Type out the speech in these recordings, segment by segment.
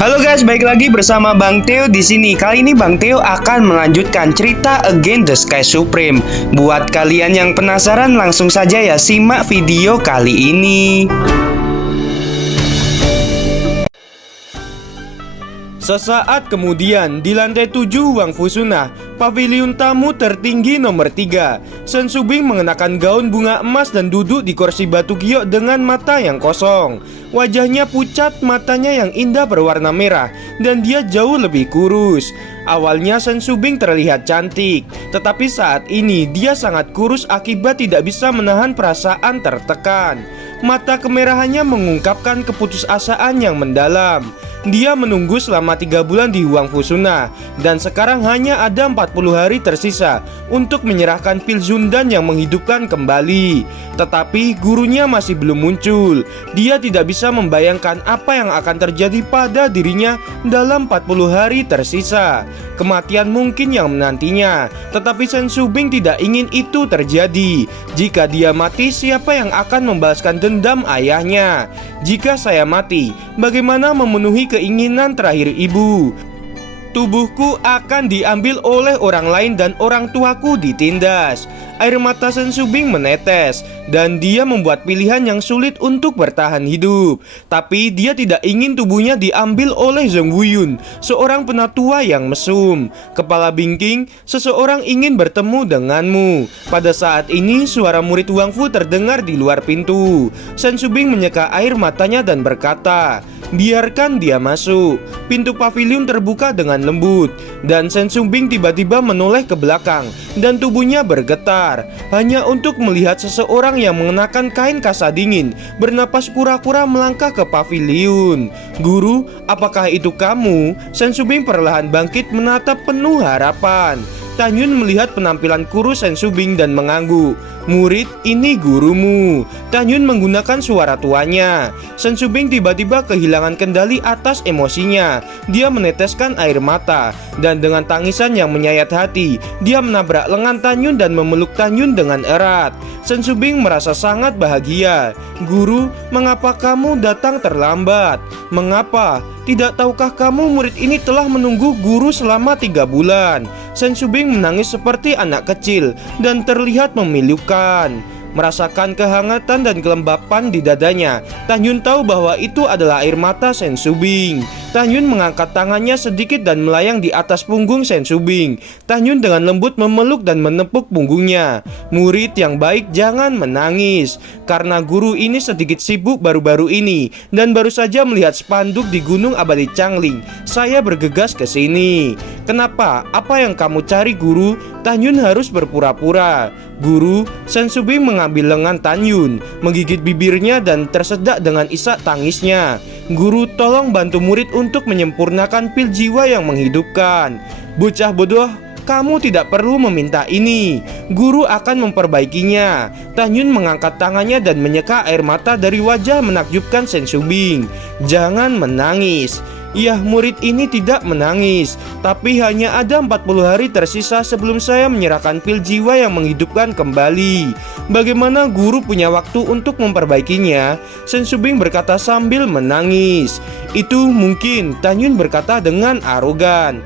Halo guys, balik lagi bersama Bang Theo di sini. Kali ini Bang Theo akan melanjutkan cerita Against the Sky Supreme. Buat kalian yang penasaran, langsung saja ya simak video kali ini. Sesaat kemudian, di lantai 7 Wang Fusuna, paviliun tamu tertinggi nomor 3, Shen Subing mengenakan gaun bunga emas dan duduk di kursi batu giok dengan mata yang kosong. Wajahnya pucat, matanya yang indah berwarna merah, dan dia jauh lebih kurus. Awalnya Shen Subing terlihat cantik, tetapi saat ini dia sangat kurus akibat tidak bisa menahan perasaan tertekan. Mata kemerahannya mengungkapkan keputusasaan yang mendalam. Dia menunggu selama 3 bulan di Wang Fusuna, dan sekarang hanya ada 40 hari tersisa untuk menyerahkan pil Zundan yang menghidupkan kembali. Tetapi gurunya masih belum muncul. Dia tidak bisa membayangkan apa yang akan terjadi pada dirinya dalam 40 hari tersisa. Kematian mungkin yang menantinya, tetapi Shen Subing tidak ingin itu terjadi. Jika dia mati, siapa yang akan membalaskan dendam ayahnya? Jika saya mati, bagaimana memenuhi keinginan terakhir ibu? Tubuhku akan diambil oleh orang lain dan orang tuaku ditindas. Air mata Shen Subing menetes, dan dia membuat pilihan yang sulit untuk bertahan hidup. Tapi dia tidak ingin tubuhnya diambil oleh Zhong Wuyun, seorang penatua yang mesum. Kepala Bingking, seseorang ingin bertemu denganmu. Pada saat ini suara murid Wang Fu terdengar di luar pintu. Shen Subing menyeka air matanya dan berkata, "Biarkan dia masuk." Pintu pavilion terbuka dengan lembut, dan Shen Subing tiba-tiba menoleh ke belakang, dan tubuhnya bergetar hanya untuk melihat seseorang yang mengenakan kain kasa dingin bernapas kura-kura melangkah ke pavilion. "Guru, apakah itu kamu?" Shen Subing perlahan bangkit menatap penuh harapan. Tan Yun melihat penampilan kurus Shen Subing dan mengangguk. "Murid, ini gurumu." Tan Yun menggunakan suara tuanya. Shen Subing tiba-tiba kehilangan kendali atas emosinya. Dia meneteskan air mata, dan dengan tangisan yang menyayat hati, dia menabrak lengan Tan Yun dan memeluk Tan Yun dengan erat. Shen Subing merasa sangat bahagia. "Guru, mengapa kamu datang terlambat? Mengapa? Tidak tahukah kamu murid ini telah menunggu guru selama 3 bulan?" Shen Subing menangis seperti anak kecil dan terlihat memilukan. Merasakan kehangatan dan kelembapan di dadanya, Tan Yun tahu bahwa itu adalah air mata Shen Subing. Tan Yun mengangkat tangannya sedikit dan melayang di atas punggung Shen Subing. Tan Yun dengan lembut memeluk dan menepuk punggungnya. "Murid yang baik, jangan menangis. Karena guru ini sedikit sibuk baru-baru ini dan baru saja melihat spanduk di Gunung Abadi Changling, saya bergegas ke sini." "Kenapa? Apa yang kamu cari, guru?" Tan Yun harus berpura-pura. "Guru." Shen Subing mengambil lengan Tan Yun, menggigit bibirnya dan tersedak dengan isak tangisnya. "Guru, tolong bantu murid untuk menyempurnakan pil jiwa yang menghidupkan." "Bocah bodoh, kamu tidak perlu meminta ini. Guru akan memperbaikinya." Tan Yun mengangkat tangannya dan menyeka air mata dari wajah menakjubkan Shen Subing. "Jangan menangis." "Ya, murid ini tidak menangis, tapi hanya ada 40 hari tersisa sebelum saya menyerahkan pil jiwa yang menghidupkan kembali. Bagaimana guru punya waktu untuk memperbaikinya?" Shen Subing berkata sambil menangis. "Itu mungkin," Tan Yun berkata dengan arogan.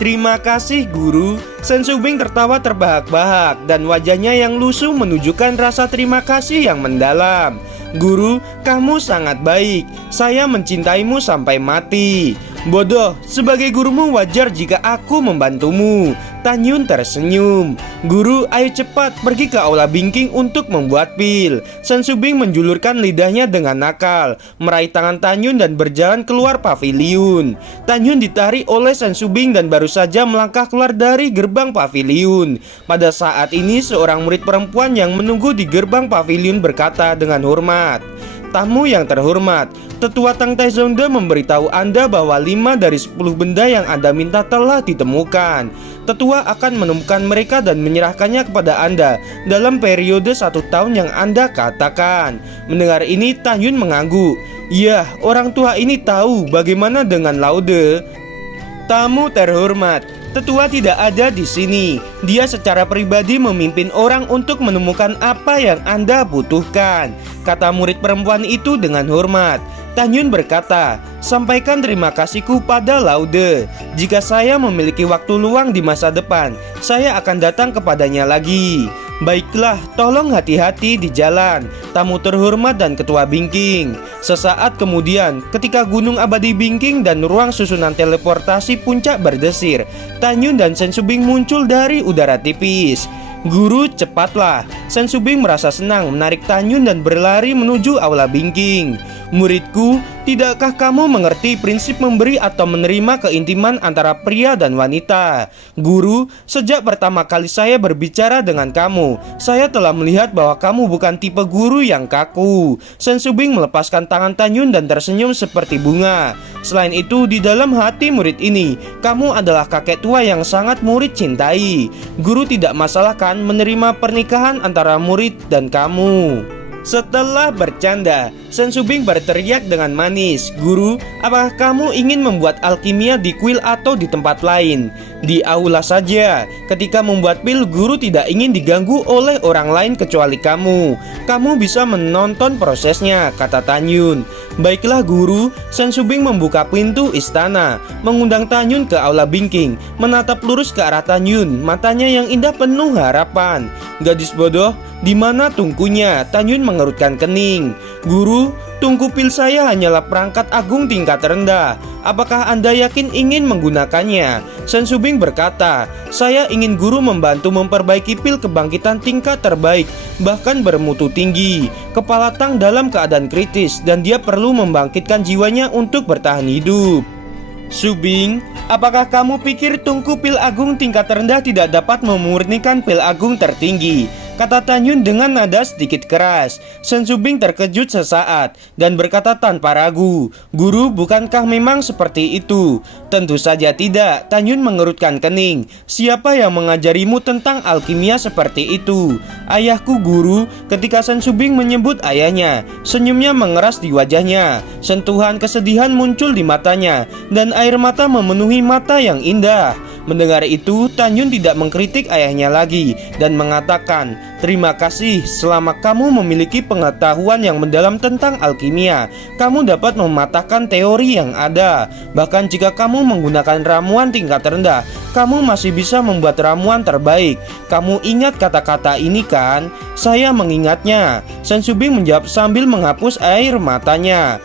"Terima kasih, guru." Shen Subing tertawa terbahak-bahak, dan wajahnya yang lusuh menunjukkan rasa terima kasih yang mendalam. "Guru, kamu sangat baik. Saya mencintaimu sampai mati." "Bodoh, sebagai gurumu wajar jika aku membantumu." Tan Yun tersenyum. "Guru, ayo cepat pergi ke aula Bingking untuk membuat pil." Shen Subing menjulurkan lidahnya dengan nakal, meraih tangan Tan Yun dan berjalan keluar pavilion. Tan Yun ditarik oleh Shen Subing dan baru saja melangkah keluar dari gerbang pavilion. Pada saat ini seorang murid perempuan yang menunggu di gerbang pavilion berkata dengan hormat, "Tamu yang terhormat, Tetua Tang Taizongde memberitahu Anda bahwa 5 dari 10 benda yang Anda minta telah ditemukan. Tetua akan menemukan mereka dan menyerahkannya kepada Anda dalam periode 1 tahun yang Anda katakan." Mendengar ini, Tan Yun mengangguk. "Ya, orang tua ini tahu. Bagaimana dengan Laude?" "Tamu terhormat, Tetua tidak ada di sini. Dia secara pribadi memimpin orang untuk menemukan apa yang Anda butuhkan," kata murid perempuan itu dengan hormat. Tan Yun berkata, "Sampaikan terima kasihku pada Laude. Jika saya memiliki waktu luang di masa depan, saya akan datang kepadanya lagi." "Baiklah, tolong hati-hati di jalan, tamu terhormat dan ketua Bingking." Sesaat kemudian, ketika gunung abadi Bingking dan ruang susunan teleportasi puncak berdesir, Tan Yun dan Sen Subing muncul dari udara tipis. "Guru, cepatlah." Sen Subing merasa senang menarik Tan Yun dan berlari menuju aula Bingking. "Muridku, tidakkah kamu mengerti prinsip memberi atau menerima keintiman antara pria dan wanita?" "Guru, sejak pertama kali saya berbicara dengan kamu, saya telah melihat bahwa kamu bukan tipe guru yang kaku." Sen Subing melepaskan tangan Tan Yun dan tersenyum seperti bunga. "Selain itu, di dalam hati murid ini, kamu adalah kakek tua yang sangat murid cintai. Guru tidak masalah kan menerima pernikahan antara murid dan kamu?" Setelah bercanda, Sen Subing berteriak dengan manis, "Guru, apakah kamu ingin membuat alkimia di kuil atau di tempat lain?" "Di aula saja. Ketika membuat pil, guru tidak ingin diganggu oleh orang lain kecuali kamu. Kamu bisa menonton prosesnya," kata Tan Yun. "Baiklah guru." Sen Subing membuka pintu istana, mengundang Tan Yun ke aula Bingking, menatap lurus ke arah Tan Yun, matanya yang indah penuh harapan. "Gadis bodoh, di mana tungkunya?" Tan Yun mengerutkan kening. "Guru, tungku pil saya hanyalah perangkat agung tingkat rendah. Apakah Anda yakin ingin menggunakannya?" Sen Subing berkata, "Saya ingin guru membantu memperbaiki pil kebangkitan tingkat terbaik, bahkan bermutu tinggi. Kepala Tang dalam keadaan kritis dan dia perlu membangkitkan jiwanya untuk bertahan hidup." "Subing, apakah kamu pikir tungku pil agung tingkat rendah tidak dapat memurnikan pil agung tertinggi?" kata Tan Yun dengan nada sedikit keras. Sen Subing terkejut sesaat dan berkata tanpa ragu, "Guru, bukankah memang seperti itu?" "Tentu saja tidak." Tan Yun mengerutkan kening. "Siapa yang mengajarimu tentang alkimia seperti itu?" "Ayahku, guru." Ketika Sen Subing menyebut ayahnya, senyumnya mengeras di wajahnya. Sentuhan kesedihan muncul di matanya dan air mata memenuhi mata yang indah. Mendengar itu, Tan Yun tidak mengkritik ayahnya lagi dan mengatakan, "Terima kasih, selama kamu memiliki pengetahuan yang mendalam tentang alkimia, kamu dapat mematahkan teori yang ada. Bahkan jika kamu menggunakan ramuan tingkat rendah, kamu masih bisa membuat ramuan terbaik. Kamu ingat kata-kata ini kan?" "Saya mengingatnya." Sen Subing menjawab sambil menghapus air matanya.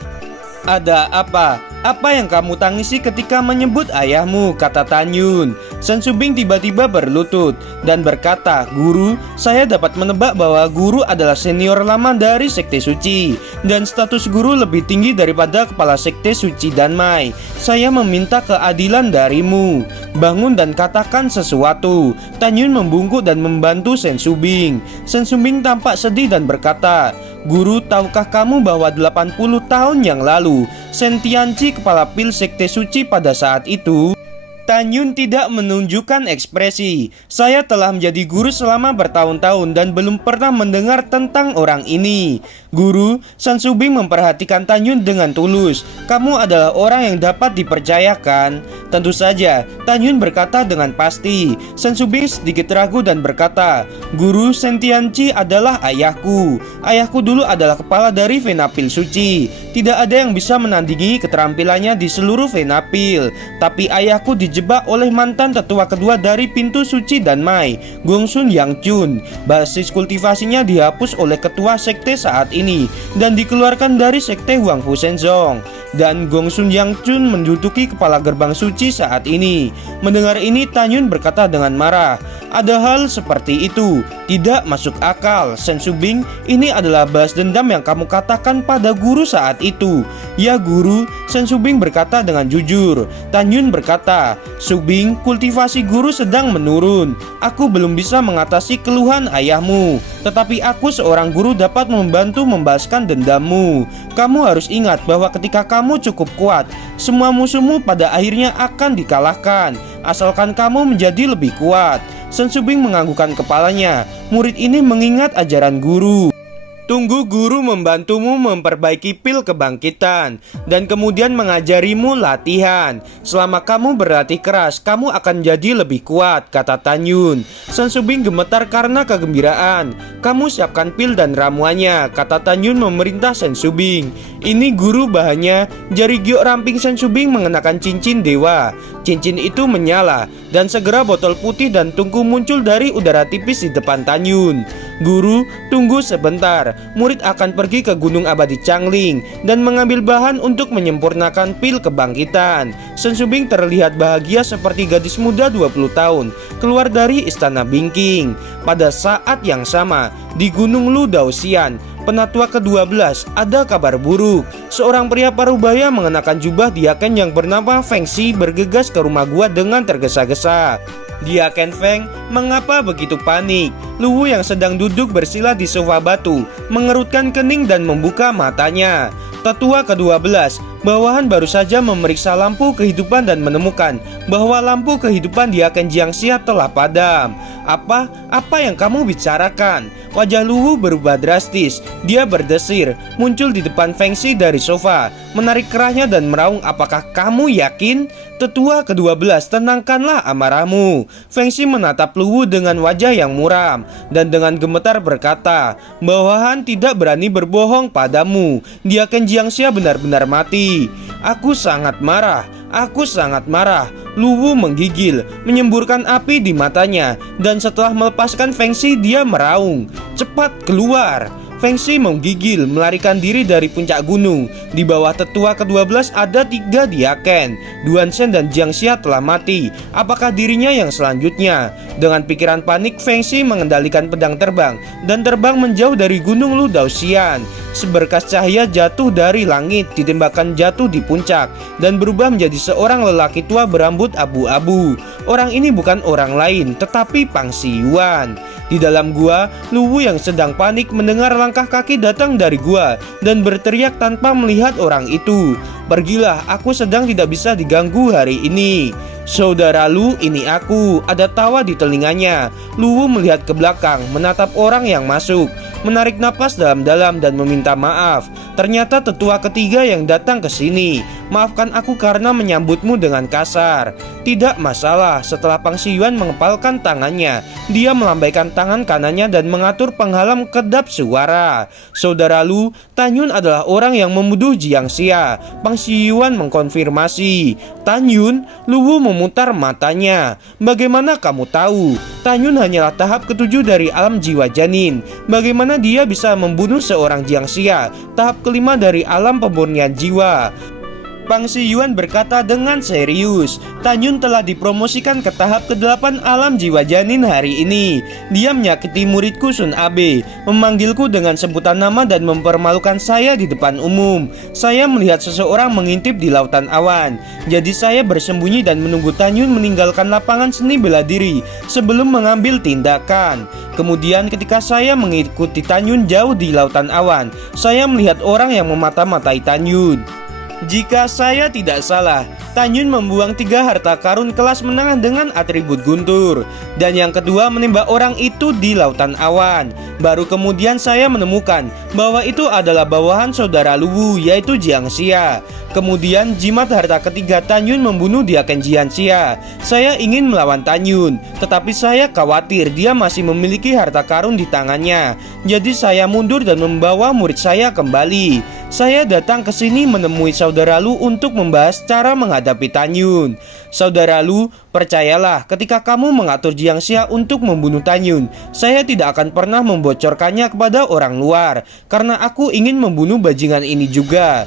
"Ada apa? Apa yang kamu tangisi ketika menyebut ayahmu?" kata Tan Yun. Sen Subing tiba-tiba berlutut dan berkata, "Guru, saya dapat menebak bahwa guru adalah senior lama dari Sekte Suci, dan status guru lebih tinggi daripada kepala Sekte Suci Danmai. Saya meminta keadilan darimu. Bangun dan katakan sesuatu." Tan Yun membungkuk dan membantu Sen Subing. Sen Subing tampak sedih dan berkata, "Guru, tahukah kamu bahwa 80 tahun yang lalu Sen Tianci, kepala pil Sekte Suci pada saat itu?" Tan Yun tidak menunjukkan ekspresi. "Saya telah menjadi guru selama bertahun-tahun dan belum pernah mendengar tentang orang ini." "Guru," Sen Subing memperhatikan Tan Yun dengan tulus, "kamu adalah orang yang dapat dipercayakan?" "Tentu saja," Tan Yun berkata dengan pasti. Sen Subing sedikit ragu dan berkata, "Guru, Sen Tianci adalah ayahku. Ayahku dulu adalah kepala dari Venapil Suci. Tidak ada yang bisa menandingi keterampilannya di seluruh Venapil. Tapi ayahku dijebak oleh mantan tetua kedua dari pintu suci Danmai, Gongsun Yang Chun. Basis kultivasinya dihapus oleh ketua sekte saat ini dan dikeluarkan dari sekte Huang Fu Shenzong. Dan Gongsun Yang Chun menduduki kepala gerbang suci saat ini." Mendengar ini, Tan Yun berkata dengan marah, "Ada hal seperti itu. Tidak masuk akal. Sen Subing, ini adalah balas dendam yang kamu katakan pada guru saat itu." "Ya guru," Sen Subing berkata dengan jujur. Tan Yun berkata, "Subing, kultivasi guru sedang menurun. Aku belum bisa mengatasi keluhan ayahmu, tetapi aku seorang guru dapat membantu membalaskan dendammu. Kamu harus ingat bahwa ketika kamu cukup kuat, semua musuhmu pada akhirnya akan dikalahkan, asalkan kamu menjadi lebih kuat." Sen Subing menganggukkan kepalanya. Murid ini mengingat ajaran guru. Tunggu guru membantumu memperbaiki pil kebangkitan dan kemudian mengajarimu latihan. Selama kamu berlatih keras, kamu akan jadi lebih kuat, kata Tan Yun. Sen Subing gemetar karena kegembiraan. Kamu siapkan pil dan ramuannya, kata Tan Yun memerintah Sen Subing. Ini guru, bahannya. Jari giok ramping Sen Subing mengenakan cincin dewa. Cincin itu menyala dan segera botol putih dan tungku muncul dari udara tipis di depan Tan Yun. Guru, tunggu sebentar. Murid akan pergi ke Gunung Abadi Changling dan mengambil bahan untuk menyempurnakan pil kebangkitan. Sen Subing terlihat bahagia seperti gadis muda 20 tahun keluar dari istana Bingking. Pada saat yang sama, di Gunung Lu Daoxian, penatua ke-12, ada kabar buruk. Seorang pria parubaya mengenakan jubah diaken yang bernama Feng Xi bergegas ke rumah gua dengan tergesa-gesa. Diaken Feng, mengapa begitu panik? Luwu yang sedang duduk bersila di sofa batu mengerutkan kening dan membuka matanya. Tetua ke-12, bawahan baru saja memeriksa lampu kehidupan dan menemukan bahwa lampu kehidupan Diaken Jiangxia telah padam. Apa yang kamu bicarakan? Wajah Luwu berubah drastis. Dia berdesir, muncul di depan Feng Xi dari sofa, menarik kerahnya dan meraung, apakah kamu yakin? Tetua ke-12, tenangkanlah amarahmu. Feng Xi menatap Luwu dengan wajah yang muram dan dengan gemetar berkata, bawahan tidak berani berbohong padamu. Diaken Jiangxia benar-benar mati. Aku sangat marah. Luwu menggigil, menyemburkan api di matanya, dan setelah melepaskan Feng Xi, dia meraung, cepat keluar. Feng Xi menggigil, melarikan diri dari puncak gunung. Di bawah tetua ke-12 ada 3 diaken. Duan Shen dan Jiangxia telah mati. Apakah dirinya yang selanjutnya? Dengan pikiran panik, Feng Xi mengendalikan pedang terbang dan terbang menjauh dari gunung Lu Daoxian. Seberkas cahaya jatuh dari langit, ditembakkan jatuh di puncak dan berubah menjadi seorang lelaki tua berambut abu-abu. Orang ini bukan orang lain, tetapi Pang Xiyuan. Di dalam gua, Luwu yang sedang panik mendengar langkah kaki datang dari gua dan berteriak tanpa melihat orang itu. Pergilah, aku sedang tidak bisa diganggu hari ini. Saudara Lu, ini aku. Ada tawa di telinganya. Luwu melihat ke belakang, menatap orang yang masuk, menarik napas dalam-dalam dan meminta maaf. Ternyata tetua ketiga yang datang ke sini. Maafkan aku karena menyambutmu dengan kasar. Tidak masalah. Setelah Pang Xiyuan mengepalkan tangannya, dia melambaikan tangan kanannya dan mengatur penghalang kedap suara. Saudara Lu, Tan Yun adalah orang yang membunuh Jiangxia. Pang Xiyuan mengkonfirmasi. Tan Yun? Luwu memutar matanya. Bagaimana kamu tahu? Tan Yun hanyalah tahap ke-7 dari alam jiwa janin. Bagaimana dia bisa membunuh seorang Jiangxia? Tahap kelima dari alam pemurnian jiwa. Pang Xiyuan berkata dengan serius. Tan Yun telah dipromosikan ke tahap ke-8 alam jiwa janin hari ini. Dia menyakiti muridku Sun Abe, memanggilku dengan sebutan nama dan mempermalukan saya di depan umum. Saya melihat seseorang mengintip di lautan awan. Jadi saya bersembunyi dan menunggu Tan Yun meninggalkan lapangan seni bela diri sebelum mengambil tindakan. Kemudian ketika saya mengikuti Tan Yun jauh di lautan awan, saya melihat orang yang memata-matai Tan Yun. Jika saya tidak salah, Tan Yun membuang 3 harta karun kelas menengah dengan atribut guntur. Dan yang kedua menembak orang itu di lautan awan. Baru kemudian saya menemukan bahwa itu adalah bawahan saudara Luwu, yaitu Jiangxia. Kemudian jimat harta ketiga Tan Yun membunuh Diaken Jiangxia. Saya ingin melawan Tan Yun, tetapi saya khawatir dia masih memiliki harta karun di tangannya. Jadi saya mundur dan membawa murid saya kembali. Saya datang ke sini menemui saudara Lu untuk membahas cara menghadapi Tan Yun. Saudara Lu, percayalah, ketika kamu mengatur Jiangxia untuk membunuh Tan Yun, saya tidak akan pernah membocorkannya kepada orang luar, karena aku ingin membunuh bajingan ini juga.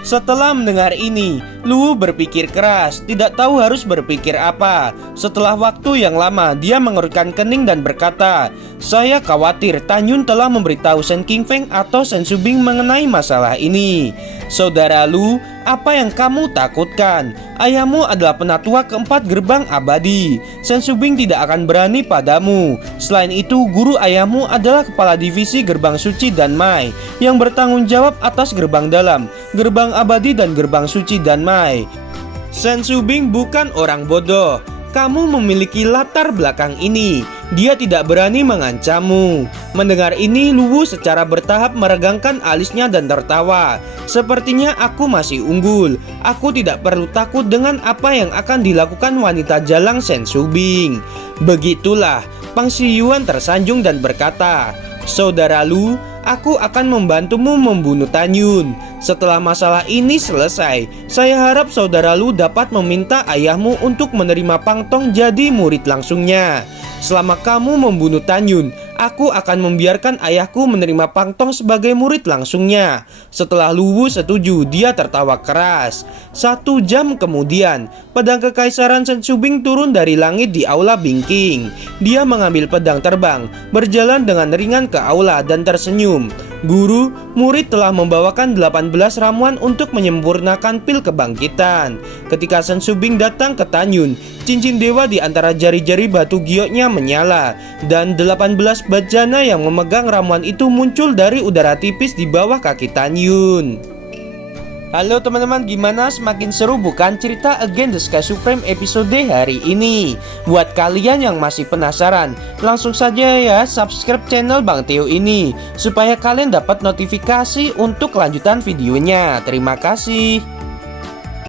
Setelah mendengar ini, Luwu berpikir keras, tidak tahu harus berpikir apa. Setelah waktu yang lama, dia mengerutkan kening dan berkata, saya khawatir Tan Yun telah memberitahu Shen Qingfeng atau Sen Subing mengenai masalah ini. Saudara Lu, apa yang kamu takutkan? Ayahmu adalah penatua keempat gerbang abadi. Sen Subing tidak akan berani padamu. Selain itu, guru ayahmu adalah kepala divisi gerbang suci dan Mai yang bertanggung jawab atas gerbang dalam, gerbang abadi dan gerbang suci dan Mai. Sen Subing bukan orang bodoh. Kamu memiliki latar belakang ini. Dia tidak berani mengancammu. Mendengar ini, Luwu secara bertahap meregangkan alisnya dan tertawa. Sepertinya aku masih unggul. Aku tidak perlu takut dengan apa yang akan dilakukan wanita jalang Shen Shubing. Begitulah, Pang Shiyuan tersanjung dan berkata, "Saudara Lu, aku akan membantumu membunuh Tan Yun. Setelah masalah ini selesai, saya harap saudara Lu dapat meminta ayahmu untuk menerima Pang Tong jadi murid langsungnya. Selama kamu membunuh Tan Yun, aku akan membiarkan ayahku menerima Pang Tong sebagai murid langsungnya." Setelah Luwu setuju, dia tertawa keras. 1 jam kemudian, pedang kekaisaran Shen Shubing turun dari langit di aula Bingking. Dia mengambil pedang terbang, berjalan dengan ringan ke aula dan tersenyum. "Guru, murid telah membawakan 18 ramuan untuk menyempurnakan pil kebangkitan." Ketika Shen Shubing datang ke Tan Yun, cincin dewa di antara jari-jari batu gioknya menyala, dan 18 bajana yang memegang ramuan itu muncul dari udara tipis di bawah kaki Tan Yun. Halo teman-teman, gimana? Semakin seru bukan cerita Against the Sky Supreme episode hari ini? Buat kalian yang masih penasaran, langsung saja ya subscribe channel Bang Theo ini supaya kalian dapat notifikasi untuk kelanjutan videonya. Terima kasih.